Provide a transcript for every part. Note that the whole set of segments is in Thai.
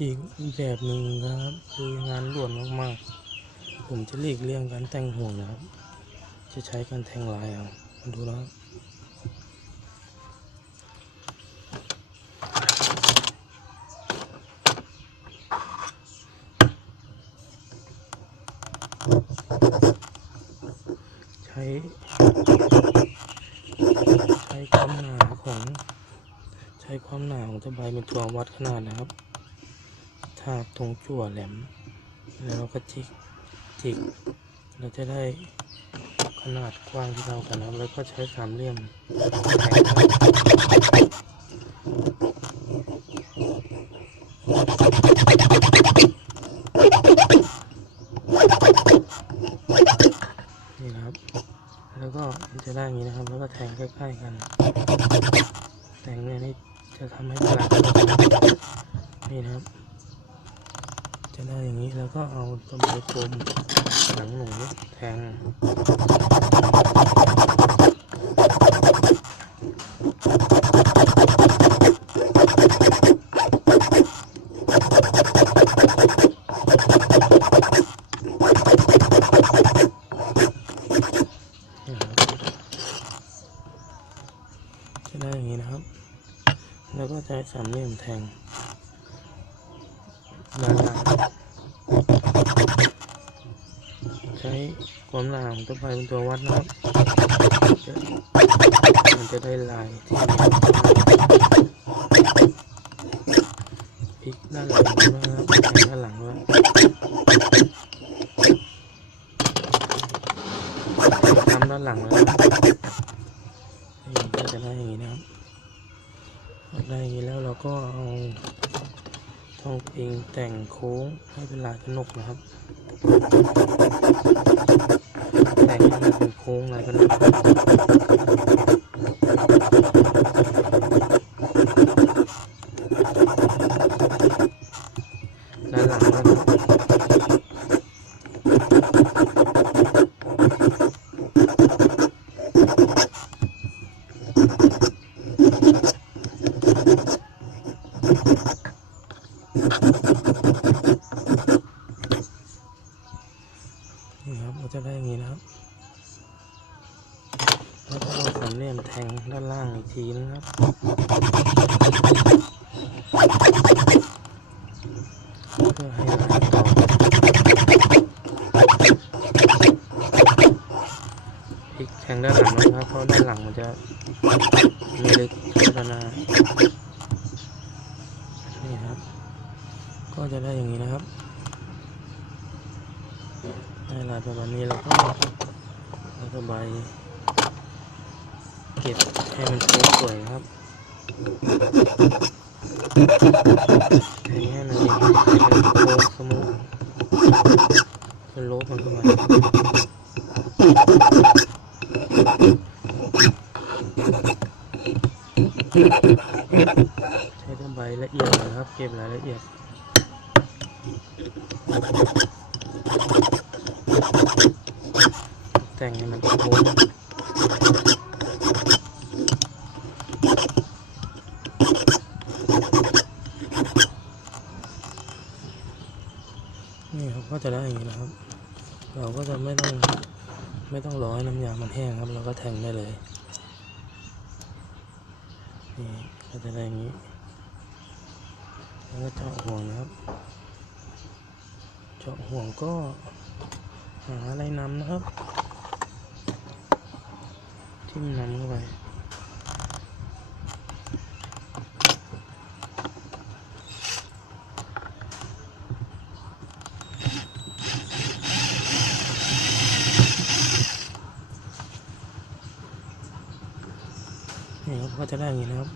อีกแบบหนึ่งนะครับ คืองานด่วนมากๆ ผมจะหลีกเลี่ยงการแต่งห่วงนะครับ จะใช้การแทงลายเอาดูนะครับใช้ใช้ความหนาของ ใช้ความหนาของตะไบเป็นตัววัดขนาดนะครับ ทาบตรงจั่วแหลม แล้วก็จิกจิก เราจะได้ขนาดกว้างที่เท่ากันนะครับแล้วก็ใช้สามเหลี่ยมนี่นะครับ แล้วก็จะได้อย่างนี้นะครับ แล้วก็แทงใกล้ๆกัน แทงเนี่ยนี่จะทำให้ปลานี่นะครับ จะได้อย่างนี้แล้วก็เอาตะไบกลมหนังหนูแทงจะได้อย่างนี้นะครับ แล้วก็ใช้สามเหลี่ยมแทง ด้านล่างใช้ความหนาของตะไบเป็นตัววัดนะครับมันจะได้ลายที่พลิกด้านหลังนะครับแทงด้านหลังด้วยทำด้านหลังแล้วนี่ก็จะได้อย่างนี้นะครับได้อย่างนี้แล้วเราก็เอา้องปิงแต่งโค้งให้เป็นลายกระหนกนะครับ แต่งให้มันเป็นโค้งลายกระหนกด้านหลังนะครับ เลี่ยมแทงด้านล่างอีกทีนะครับ เพื่อให้ลายต่อพลิกแทงด้านหลังนะครับเพราะด้านหลังมันจะมีลึกพัฒนานี่ครับ ก็จะได้อย่างนี้นะครับได้ลายประมาณนี้แล้วก็แล้วก็ใบ เก็บให้มันโสวยครับแทงให้มันดีให้มันโค้งสมูทเป็นโลมันขึ้นมาใช้ทำใบละเอียดน่อยครับ เก็บรายละเอียดแต่งให้มันโค้ง นี่ครับก็จะได้อย่างนี้นะครับ เราก็จะไม่ต้องไม่ต้องรอให้น้ำยามันแห้งครับ เราก็แทงได้เลยนี่ก็จะได้อย่างนี้ แล้วก็เจาะห่วงนะครับ เจาะห่วงก็หาอะไรนำนะครับ ทิ่มนำเข้าไป นี่ครับก็จะได้อย่างนี้นะครับ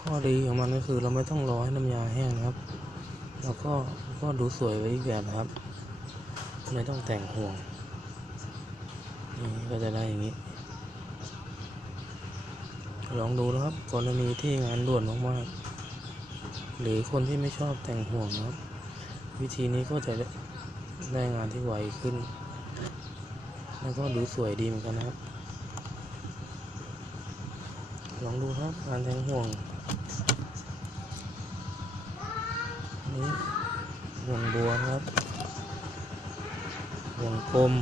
ข้อดีของมันก็คือเราไม่ต้องรอให้น้ำยาแห้งนะครับ แล้วก็ก็ดูสวยไว้อีกแบบนะครับไม่ต้องแต่งห่วงนี่ก็จะได้อย่างนี้ ลองดูนะครับกรณีที่งานด่วนมากๆหรือคนที่ไม่ชอบแต่งห่วงนะครับ วิธีนี้ก็จะได้งานที่ไวขึ้น แล้วก็ดูสวยดีเหมือนกันนะครับ ลองดูครับงานแทงห่วงนี้ห่วงบัวครับห่วงกลม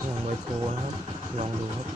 ห่วงใบโพนะครับ ลองดูครับ